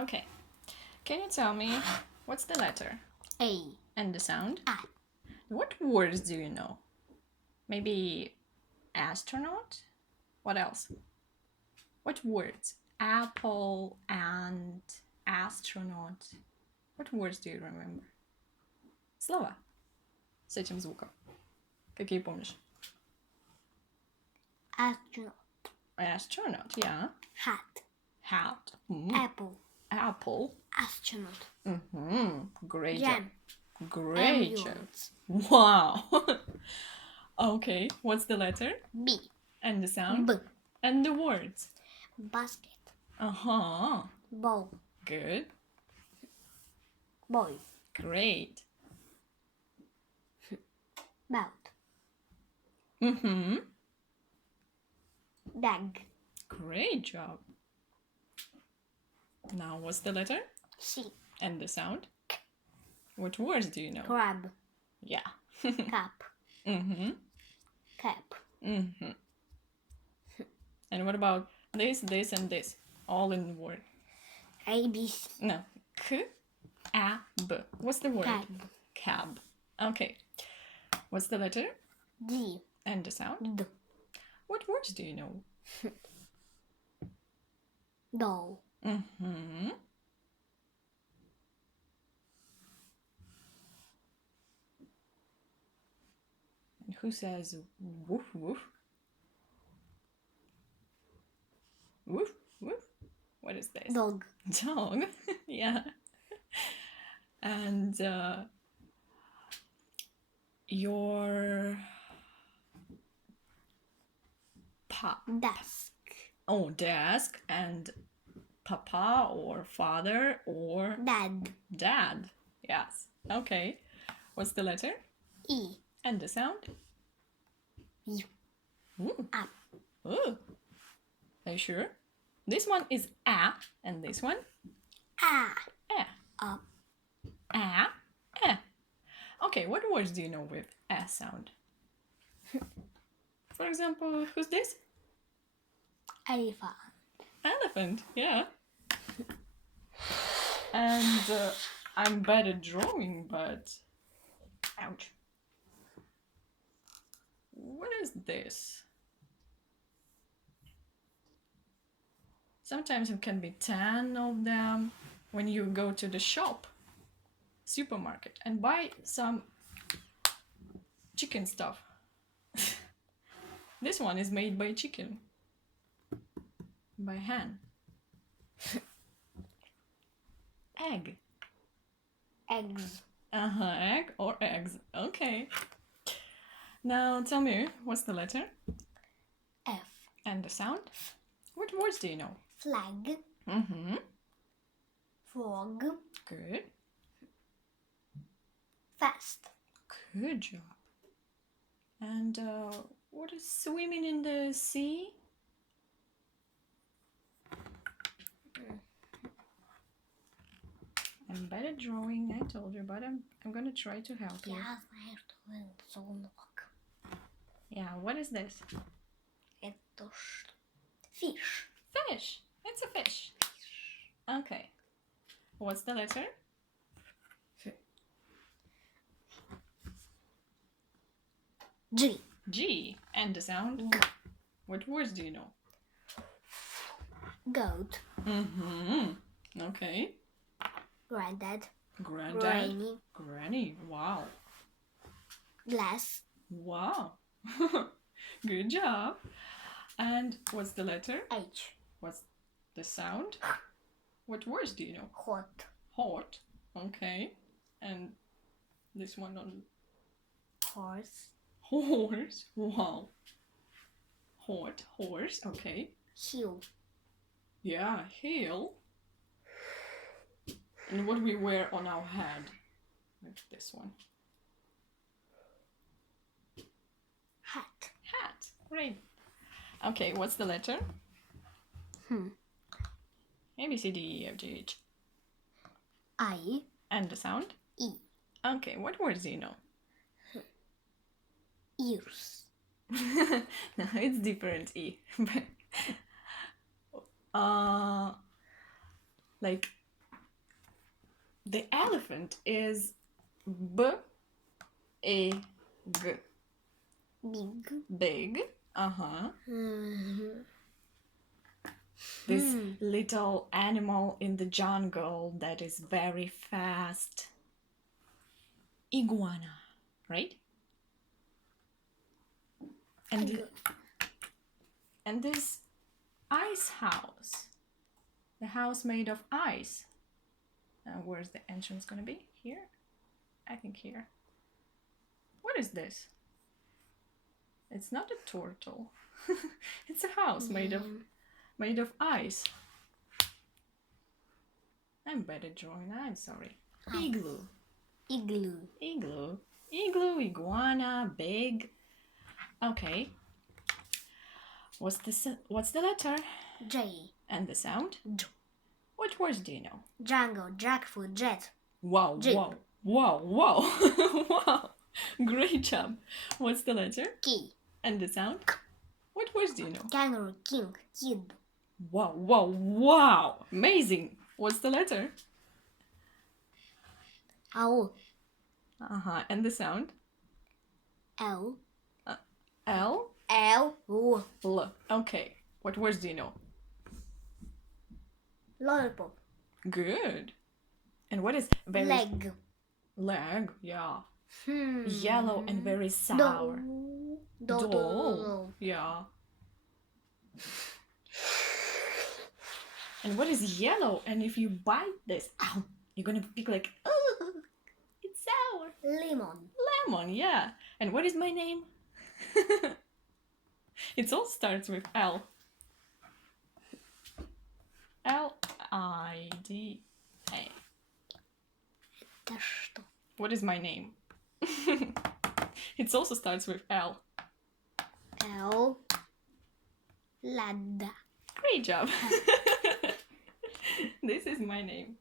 Okay. Can you tell me what's the letter? A. And the sound? A. What words do you know? Maybe astronaut? What else? What words? Apple and astronaut. What words do you remember? Слова с этим звуком. Какие помнишь? Astronaut. Astronaut, yeah. Hat. Hat. Apple. Apple. Astronaut. Great Jam. job. Great job. Ambulance. Wow. Okay, what's the letter? B. And the sound? B. And the words? Basket. Uh-huh. Ball. Good. Boy. Great. Mouth. Bag. Great job. Now what's the letter? C. And the sound? What words do you know? Crab. Yeah. Cup. Cap. And what about this, this, and this? All in word. A. B. C. No. K, A, B. What's the word? Cab. Cab. Okay. What's the letter? D. And the sound? D. What words do you know? Doll. And who says woof woof? Woof woof? What is this? Dog. Dog. Yeah. And your Desk. desk, and papa or father or Dad. dad. Yes. Okay. What's the letter? E. And the sound? U. Up. Ooh. Are you sure? This one is a, and this one A. eh. Up. A, eh. Okay, what words do you know with a sound? For example, who's this? Elephant. Elephant, yeah. And I'm bad at drawing, but ouch. What is this? Sometimes it can be 10 of them when you go to the shop, supermarket, and buy some chicken stuff. This one is made by chicken, by hand. Egg. Eggs. Egg or eggs. Okay. Now tell me, what's the letter? F. And the sound? What words do you know? Flag. Frog. Good. Fast. Good job. And what is swimming in the sea? I'm bad at drawing, I told you, but I'm gonna try to help you. Я знаю, что это солнок. Yeah, what is this? Это что? Fish. Fish. It's a fish. Okay. What's the letter? G. G. And the sound? G. What words do you know? Goat. Okay. Granddad. Granddad. Granny. Granny. Wow. Glass. Wow. Good job. And what's the letter? H. What's the sound? What words do you know? Hot. Hot. Okay. And this one on Horse. horse. Wow. Hot. Horse. Okay. Heel. Yeah. Heel. And what we wear on our head. Like this one. Hat. Hat. Great. Okay, what's the letter? A, B, C, D, E, F, G, H. I. And the sound? E. Okay, what words do you know? Ears. No, it's different E. Like The elephant is B-E-G. Big. Big. Uh-huh. Mhm. This little animal in the jungle that is very fast. Iguana, right? And this ice house. The house made of ice. Where's the entrance gonna be? Here? I think here. What is this? It's not a turtle. It's a house made of ice. I'm bad at drawing. I'm sorry. Igloo. Igloo. Igloo. Igloo, iguana, big. Okay. What's the letter? J. And the sound? J. What words do you know? Jungle, jackfruit, jet. Wow, Jeep. wow. Wow. Great job. What's the letter? Key. And the sound? What words do you know? Kangaroo, king, kid. Wow. Amazing. What's the letter? Owl. Uh-huh. And the sound? L. L? L. O. L. Okay. What words do you know? Lollipop. Good. And what is very... Leg. Leg, yeah. Yellow and very sour. Doll. Doll. Yeah. And what is yellow? And if you bite this, ow, you're gonna be like, oh, it's sour. Lemon. Lemon, yeah. And what is my name? It all starts with L. L-I-D-A. Это что? What is my name? It also starts with L. L. Ladda. Great job. This is my name.